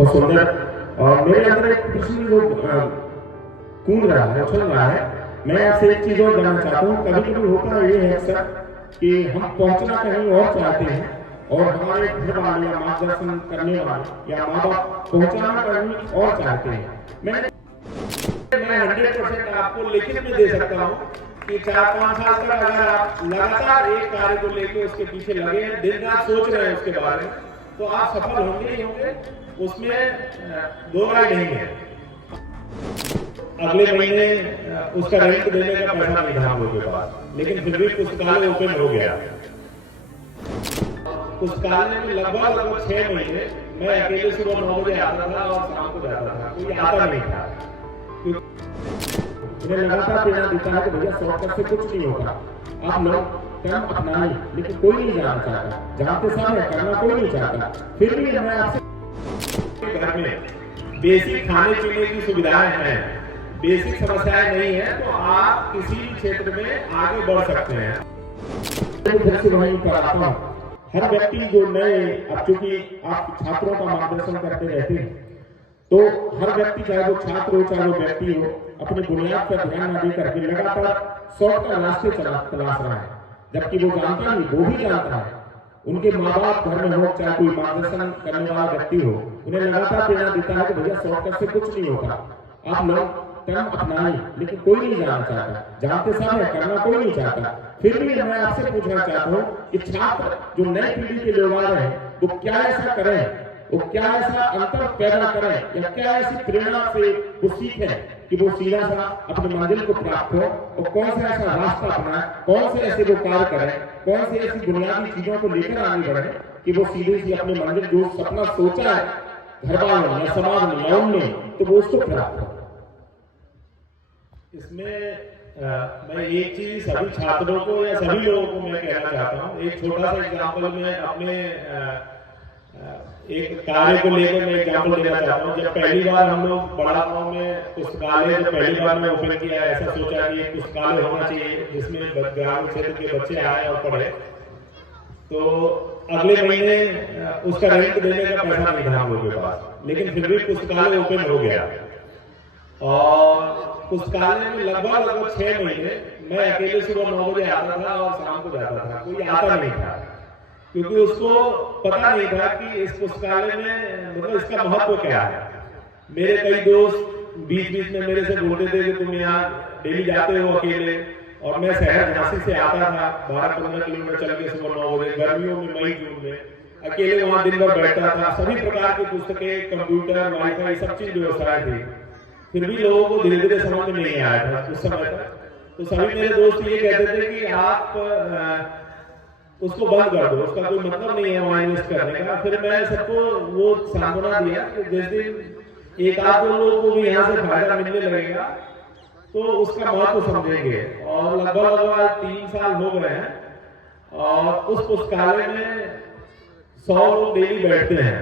और सुंदर। और मेरे अंदर एक प्रश्न जो कूद रहा है, उछल रहा है, मैं आपसे एक चीज और जानना चाहता हूँ। कभी कभी होता ये है अक्सर कि हम पहुंचना कहीं और चाहते हैं और हमारे घर वाले या मार्गदर्शन करने वाले या माँ बाप पहुंचाना कहीं और चाहते हैं। मैं 100% आपको लिखित में दे सकता हूँ कि 4-5 साल तक अगर आप लगातार एक कार्य को लेकर उसके पीछे लगे हैं, दिन रात सोच रहे हैं उसके बारे में, तो आप सफल होंगे ही होंगे, उसमें दो राय नहीं है। अगले महीने उसका रेंट देने का पैसा नहीं था लोगों के पास, लेकिन फिर भी पुस्तकालय ओपन हो गया। पुस्तकालय में लगभग 6 महीने मैं अकेले सुबह 9 बजे आता था और शाम को जाता था, कोई आता नहीं था। उन्हें लगातार प्रेरणा देता है कि भैया शॉर्टकट से कुछ नहीं होगा, आप लोग कर्म अपनाएं, लेकिन कोई नहीं जानना चाहता, जानते समय करना कोई नहीं चाहता। फिर भी मैं आपसे, घर में बेसिक खाने पीने की सुविधाएं हैं, बेसिक समस्याएं नहीं है, तो आप किसी भी क्षेत्र में आगे बढ़ सकते हैं। फिर से वहीं पर आता हूं, हर व्यक्ति जो नए, अब चूंकि आप छात्रों का मार्गदर्शन करते रहते हैं, तो हर व्यक्ति, चाहे वो छात्र हो चाहे वो व्यक्ति हो, अपनी बुनियाद पर ध्यान न देकर के लगातार शॉर्टकट रास्ते तलाश रहा है, जबकि वो जानता नहीं, वो भी जानता है, उनके माँ बाप घर में हो चाहे कोई मार्गदर्शन करने वाला व्यक्ति हो, उन्हें लगातार प्रेरणा देता है कि भैया शॉर्टकट से कुछ नहीं होगा, आप लोग कर्म अपनाएं, लेकिन कोई नहीं जानना चाहता, जानते समय करना कोई नहीं चाहता। फिर भी मैं आपसे पूछना चाहता हूँ कि छात्र जो नई पीढ़ी के लोग आ रहे हैं, वो क्या ऐसा करें, वो क्या ऐसा अंतर पैदा करें, या क्या ऐसी प्रेरणा से वो सीखें कि वो सीधा सा अपनी मंजिल को प्राप्त हो, और कौन सा ऐसा रास्ता अपनाएं, कौन से ऐसे वो कार्य करें, कौन से ऐसी बुनियादी चीजों को लेकर आगे बढ़े कि वो सीधे सी अपनी मंजिल, जो सपना सोचा है घर वालों ने या समाज ने या उनने, तो वो उसको प्राप्त हो। इसमें मैं एक चीज सभी छात्रों को या सभी लोगों को मैं कहना चाहता हूँ। एक छोटा सा एग्जाम्पल मैं अपने एक कार्य को लेकर मैं एग्जाम्पल देना चाहता हूँ। जब पहली बार हम लोग बड़ा गांव में पुस्तकालय, जब पहली बार मैं ओपन किया, ऐसा सोचा कि एक पुस्तकालय होना चाहिए जिसमें ग्रामीण क्षेत्र के बच्चे आए और पढ़े, तो अगले महीने उसका रेंट देने का पैसा नहीं था हम लोगों के पास, लेकिन फिर भी पुस्तकालय ओपन हो गया। और पुस्तकालय में लगभग 6 महीने मैं अकेले सुबह 9 बजे आता था और शाम को जाता था, कोई आता नहीं था, क्योंकि उसको पता नहीं था कि इस पुस्तकालय में मतलब इसका महत्व क्या है। मेरे कई दोस्त बीच बीच में मेरे से बोलते थे कि तुम यहाँ डेली जाते हो अकेले, और मैं शहर झांसी से आता था 12-15 किलोमीटर चल के सुबह 9 बजे, गर्मियों में मई जून में अकेले वहाँ दिन भर बैठता था। सभी प्रकार की पुस्तकें, कंप्यूटर, वाईफाई, सब चीज व्यवस्था थी, फिर भी लोगों को धीरे धीरे समझ में नहीं आया था उस समय तक। तो सभी मेरे दोस्त ये कहते थे कि आप उसको बंद कर दो, उसका कोई मतलब नहीं है वहां इन्वेस्ट करने का। फिर मैं सबको वो सांत्वना दिया कि जिस दिन एक आध दो लोगों को भी यहाँ से फायदा मिलने लगेगा तो उसका महत्व समझेंगे। और लगभग 3 साल हो गए हैं और उस पुस्तकालय में 100 लोग डेली बैठते हैं।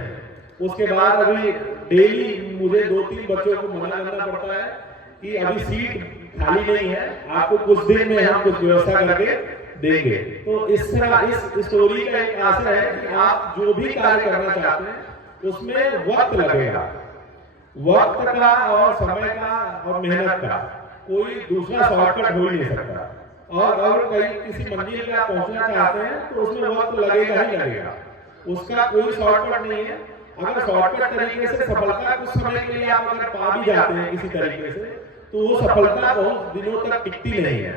उसके बाद अभी डेली मुझे 2-3 बच्चों को मना करना पड़ता है कि अभी सीट खाली नहीं है, आपको कुछ दिन में हम कुछ व्यवस्था करके देंगे। तो इस तरह इस स्टोरी का एक आशय है कि आप जो भी कार्य करना चाहते हैं उसमें वक्त लगेगा, वक्त का और समय का और मेहनत का, कोई दूसरा शॉर्टकट हो ही नहीं सकता। और अगर कहीं किसी मंजिल पर पहुंचना चाहते हैं तो उसमें वक्त लगेगा ही लगेगा, उसका कोई शॉर्टकट नहीं है। अगर शॉर्टकट तरीके से सफलता कुछ समय के लिए आप अगर पा भी जाते हैं किसी तरीके से, तो वो सफलता बहुत दिनों तक टिकती नहीं है।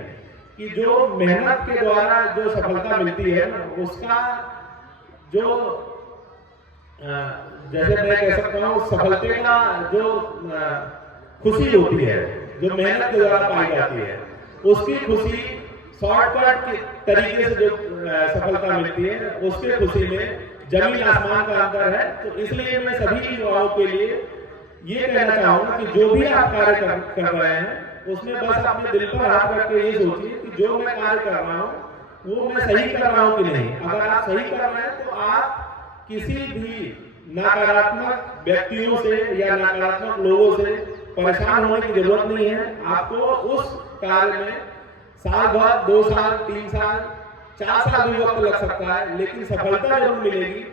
कि जो मेहनत के द्वारा जो सफलता मिलती है उसका जो जैसे मैं कह सकता हूँ सफलते का जो खुशी होती है, जो मेहनत के द्वारा पाई जाती है, उसकी खुशी शॉर्टकट के तरीके से जो सफलता मिलती है उसके खुशी में जमीन आसमान का अंतर है। तो इसलिए मैं सभी युवाओं के लिए ये कहना चाहूंगा कि जो भी आप कार्य कर रहे हैं उसमें बस अपने दिल पर हाथ रख के ये सोचिए कि जो मैं कार्य कर रहा हूँ वो मैं सही कर रहा हूँ कि नहीं। अगर आप सही कर रहे हैं तो आप किसी भी नकारात्मक व्यक्तियों से या नकारात्मक लोगों से परेशान होने की जरूरत नहीं है। आपको उस कार्य में साल भर, 2 साल, 3 साल, 4 साल भी वक्त लग सकता है, लेकिन सफलता जरूर मिलेगी।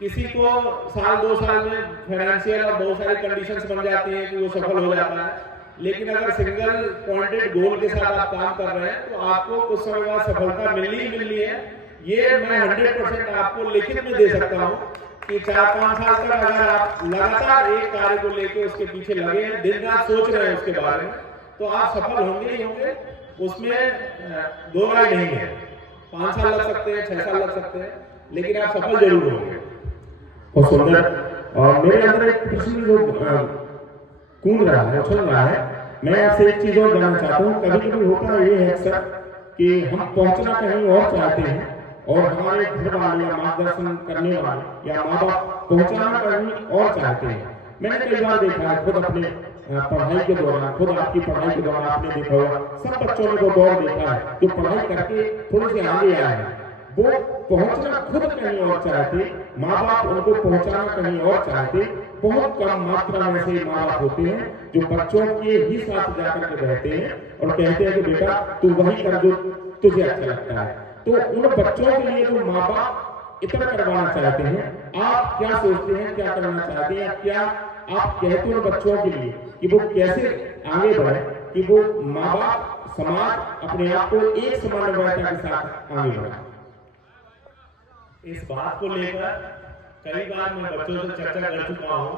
किसी को साल 2 साल में फाइनेंशियल और बहुत सारी कंडीशंस बन जाती हैं कि वो सफल हो जाता है। लेकिन अगर सिंगल पॉइंटेड गोल के साथ आप काम कर रहे हैं तो आपको कुछ समय बाद सफलता मिलनी ही मिलनी है। ये मैं 100% आपको लिखित में दे सकता हूँ कि 4-5 साल तक अगर आप लगातार एक कार्य को लेकर उसके पीछे लगे हैं, दिन रात सोच रहे हैं उसके बारे में, तो आप सफल होंगे ही होंगे। उसमें दो राय नहीं है। 5 साल लग सकते हैं, 6 साल लग सकते हैं, लेकिन आप सफल जरूर होंगे। और सुंदर, और मेरे अंदर एक प्रश्न जो कूद रहा है, उछल रहा है, मैं आपसे एक चीज और जानना चाहता हूँ। कभी कभी होता ये है सर कि हम पहुंचना कहीं और चाहते हैं और हमारे घर वाले या मार्गदर्शन करने वाले या माँ बाप पहुंचाना कहीं और चाहते हैं। मैंने कई बार देखा है, खुद अपने पढ़ाई के दौरान, खुद आपकी पढ़ाई के दौरान आपने देखा होगा, सब बच्चों ने वो दौर देखा है जो पढ़ाई करके थोड़े से आगे आए हैं। वो पहुंचना खुद कहीं और चाहते, माँ बाप उनको पहुंचाना कहीं और चाहते। बहुत कम मात्रा में से माँ बाप होते हैं जो बच्चों के ही साथ जाकर के रहते हैं और कहते हैं कि बेटा तू वही कर जो तुझे अच्छा लगता है। तो उन बच्चों के लिए जो माँ बाप इतना करवाना चाहते हैं, आप क्या सोचते हैं, क्या करना चाहते हैं? क्या आप कहते हैं बच्चों के लिए कि वो कैसे आगे बढ़े, कि वो माँ बाप, समाज अपने आप को एक समन्वयता के साथ आगे बढ़े? इस बात को लेकर कई बार मैं बच्चों से चर्चा कर चुका हूँ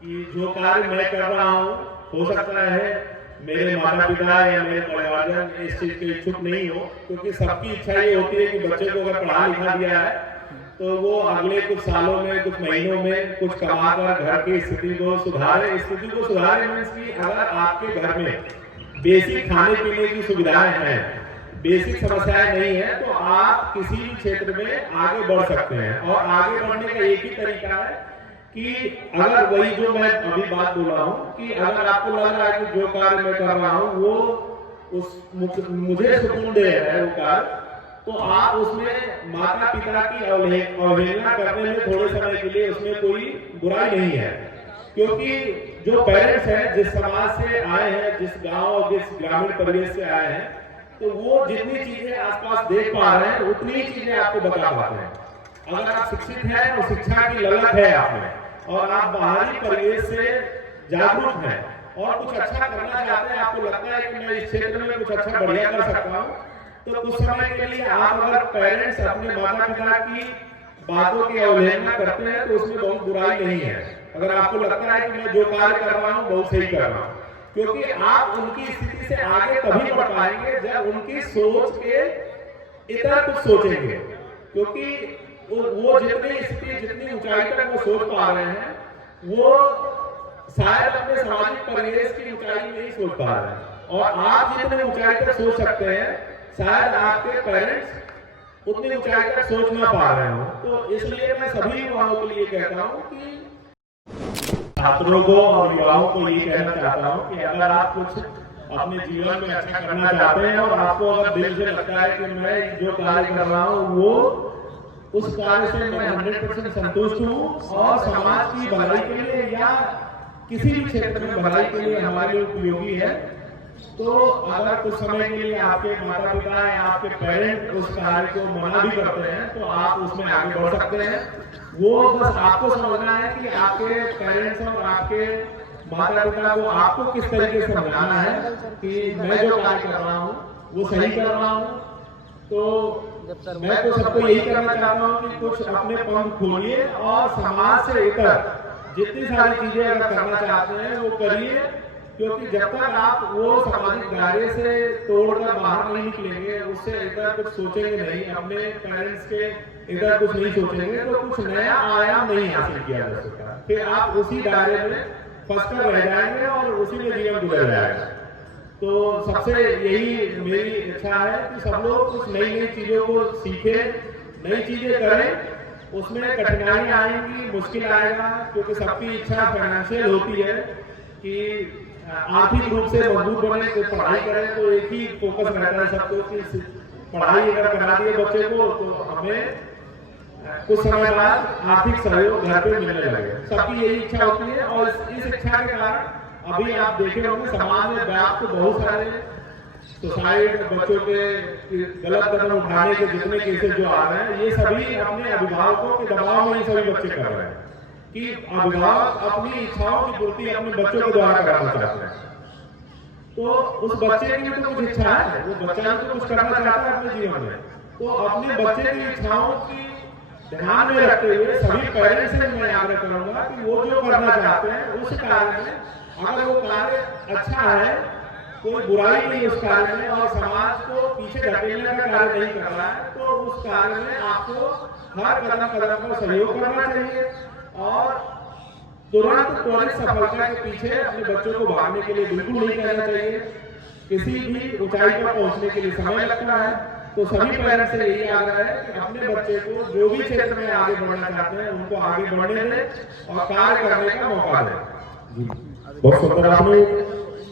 कि जो कार्य मैं कर रहा हूँ, हो सकता है मेरे माता पिता या मेरे परिवारजन इस चीज के इच्छुक नहीं हो, क्योंकि सबकी इच्छा ये होती है कि बच्चे को अगर पढ़ा लिखा दिया है तो वो अगले कुछ सालों में, कुछ महीनों में कुछ कमाकर घर की स्थिति को सुधारे। स्थिति को सुधारे मीन्स की अगर आपके घर में बेसिक खाने पीने की सुविधाएं हैं, बेसिक समस्याएं नहीं है, तो आप किसी भी क्षेत्र में आगे बढ़ सकते हैं। और आगे बढ़ने का एक ही तरीका है कि अगर वही जो मैं अभी बात बोल रहा हूँ कि अगर आपको लग रहा है कि जो कार्य मैं कर रहा हूँ वो मुझे सुकून दे रहा है वो कार्य, तो आप उसमें माता पिता की अवहेलना करने में थोड़े समय के लिए उसमें कोई बुराई नहीं है। क्योंकि जो पेरेंट्स हैं, जिस समाज से आए हैं, जिस गांव, जिस ग्रामीण परिवेश से आए हैं, तो वो जितनी चीजें आसपास देख पा रहे हैं उतनी चीजें आपको बता पाते हैं। अगर आप शिक्षित हैं और शिक्षा की ललक है आप में और आप बाहरी परिवेश से जागरूक हैं और कुछ अच्छा करना चाहते हैं, आपको लगता है कि मैं इस क्षेत्र में कुछ अच्छा बढ़िया कर सकता हूँ, तो कुछ समय के लिए आप अगर पेरेंट्स अपने माता पिता की बातों की अवहेलना करते हैं तो उसमें बहुत बुराई नहीं है। अगर आपको लगता है कि मैं जो कार्य कर रहा हूँ बहुत सही कर रहा हूँ, क्योंकि आप उनकी स्थिति से आगे तभी बढ़ पाएंगे जब उनकी सोच के इतना कुछ सोचेंगे। क्योंकि वो जितनी स्थिति, जितनी ऊंचाई तक वो सोच पा रहे हैं, वो शायद अपने सामाजिक परिवेश की ऊंचाई में ही सोच पा रहे हैं। और आप जितने ऊंचाई तक सोच सकते हैं, शायद आपके पेरेंट्स उतनी ऊंचाई तक सोच ना पा रहे हो। तो इसलिए मैं सभी युवाओं के लिए कहता हूँ कि छात्रों को और युवाओं को ये कहना चाहता हूँ कि अगर आप कुछ अपने जीवन में अच्छा करना चाहते हैं और आपको अगर दिल से लगता है कि मैं जो कार्य कर रहा हूँ वो उस कार्य से मैं 100% संतुष्ट हूँ और समाज की भलाई के लिए या किसी भी क्षेत्र में भलाई के लिए हमारे लिए उपयोगी है, तो अगर कुछ समय के लिए आपके माता पिता या आपके पेरेंट उस कार्य को मना भी करते हैं तो आप उसमें आगे बढ़ सकते हैं। वो बस आपको समझना है कि आपके पेरेंट्स और आपके माता पिता को आपको किस तरीके से समझाना है कि मैं जो कार्य कर रहा हूँ वो सही कर रहा हूँ। तो मैं तो सबको यही कहना चाहता हूँ कि कुछ अपने पंख खोलिए और समाज से इतर जितनी सारी चीजें अगर करना चाहते हैं वो करिए, क्योंकि जब तक आप वो सामाजिक दायरे से तोड़कर बाहर नहीं निकलेंगे, उससे इधर कुछ सोचेंगे नहीं, अपने पेरेंट्स के इधर कुछ नहीं सोचेंगे, तो कुछ नया आयाम नहीं हासिल किया जा सकता। फिर आप उसी दायरे में फंसकर रह जाएंगे और उसी में जीवन गुजर जाएगा। तो सबसे यही मेरी इच्छा है कि सब लोग कुछ नई नई चीजों को सीखें, नई चीजें करें। उसमें कठिनाइयां आएंगी, मुश्किल आएगा, क्योंकि सबकी इच्छा फाइनेंशियल होती है कि आर्थिक रूप से मजबूत बने, तो पढ़ाई करें, तो एक ही फोकस रहता है सबको कि पढ़ाई अगर करा दिए बच्चे को तो हमें कुछ समय बाद आर्थिक सहयोग घर पे मिलने लगे। सबकी यही इच्छा होती है और इस इच्छा के कारण अभी आप देखे होंगे समाज में व्याप्त बहुत सारे सुसाइड, बच्चों के गलत कदम उठाने के जितने केसेस जो आ रहे हैं, ये सभी अपने अभिभावकों के दबाव में ये सभी बच्चे कर रहे हैं कि अभिभावक अपनी इच्छाओं की पूर्ति अपने बच्चों के द्वारा कराना चाहते हैं। तो उस बच्चे की तो कुछ इच्छा है, वो बच्चा तो कुछ करना चाहता है अपने जीवन में, तो अपने बच्चे की इच्छाओं की ध्यान में रखते हुए सभी पेरेंट्स से मैं आग्रह करूंगा कि वो जो करना चाहते हैं उस कार्य में, अगर वो कार्य अच्छा है, कोई बुराई नहीं उस कार्य में और समाज को पीछे धकेलने का कार्य नहीं कर रहा है, तो उस कार्य में आपको हर कदम पर सहयोग करना चाहिए और त्वरित सफलता के पीछे अपने बच्चों को भागने के लिए बिल्कुल नहीं कहना चाहिए। किसी भी ऊंचाई पर पहुंचने के लिए समय लगता है, तो सभी पेरेंट्स से यही आग्रह है कि अपने बच्चे को जो भी क्षेत्र में आगे बढ़ना चाहते हैं उनको आगे बढ़ने दें और कार्य करने का मौका दें। बहुत सुंदर आपने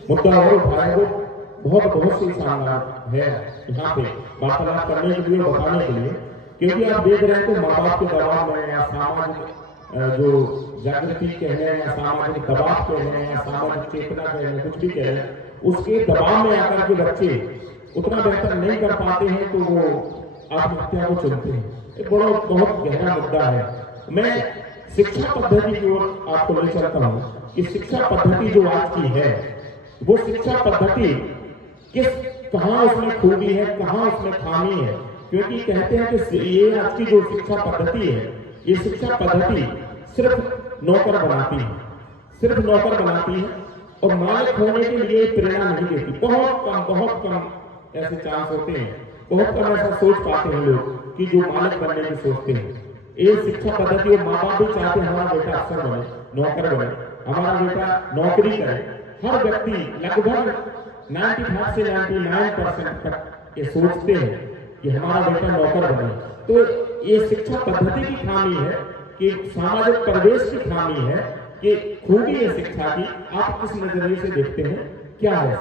मुद्दा और उठाया, वो बहुत से शानदार है यहाँ पे वार्तालाप करने के लिए, बताने के लिए, क्योंकि आप देख रहे हैं तो माँ बाप के दबाव में या सामाजिक जो जागृति कह रहे हैं या सामाजिक दबाव कह रहे हैं या सामाजिक चेतना कह रहे हैं, कुछ भी कह रहे हैं, उसके दबाव में आकर के बच्चे उतना बेहतर नहीं कर पाते हैं तो वो आत्महत्या को चुनते हैं। एक बहुत गहरा मुद्दा है। मैं शिक्षा पद्धति की ओर आपको ले चलता हूँ कि शिक्षा पद्धति जो आज की है, वो शिक्षा पद्धति कहाँ उसमें खूबी है, कहाँ उसमें खामी है। क्योंकि कहते हैं कि ये आज की जो शिक्षा पद्धति है, ये शिक्षा पद्धति सिर्फ नौकर बनाती है, सिर्फ नौकर बनाती है और मालिक होने के लिए प्रेरणा नहीं देती। बहुत कम ऐसे चांस होते हैं, बहुत कम ऐसा सोच पाते हैं लोग कि जो मालिक बनने की सोचते हैं। ये शिक्षा पद्धति और माँ बाप भी चाहते हैं हमारा बेटा अफसर बने, नौकर बने, हमारा बेटा नौकरी करे। हर व्यक्ति लगभग 95 से 99% तक ये सोचते हैं कि हमारा बेटा नौकर बने। तो ये शिक्षा पद्धति की खामी है कि सामाजिक परिवेश की खामी है कि खूबी है शिक्षा की। आप किस नजरिए से देखते हैं, क्या है?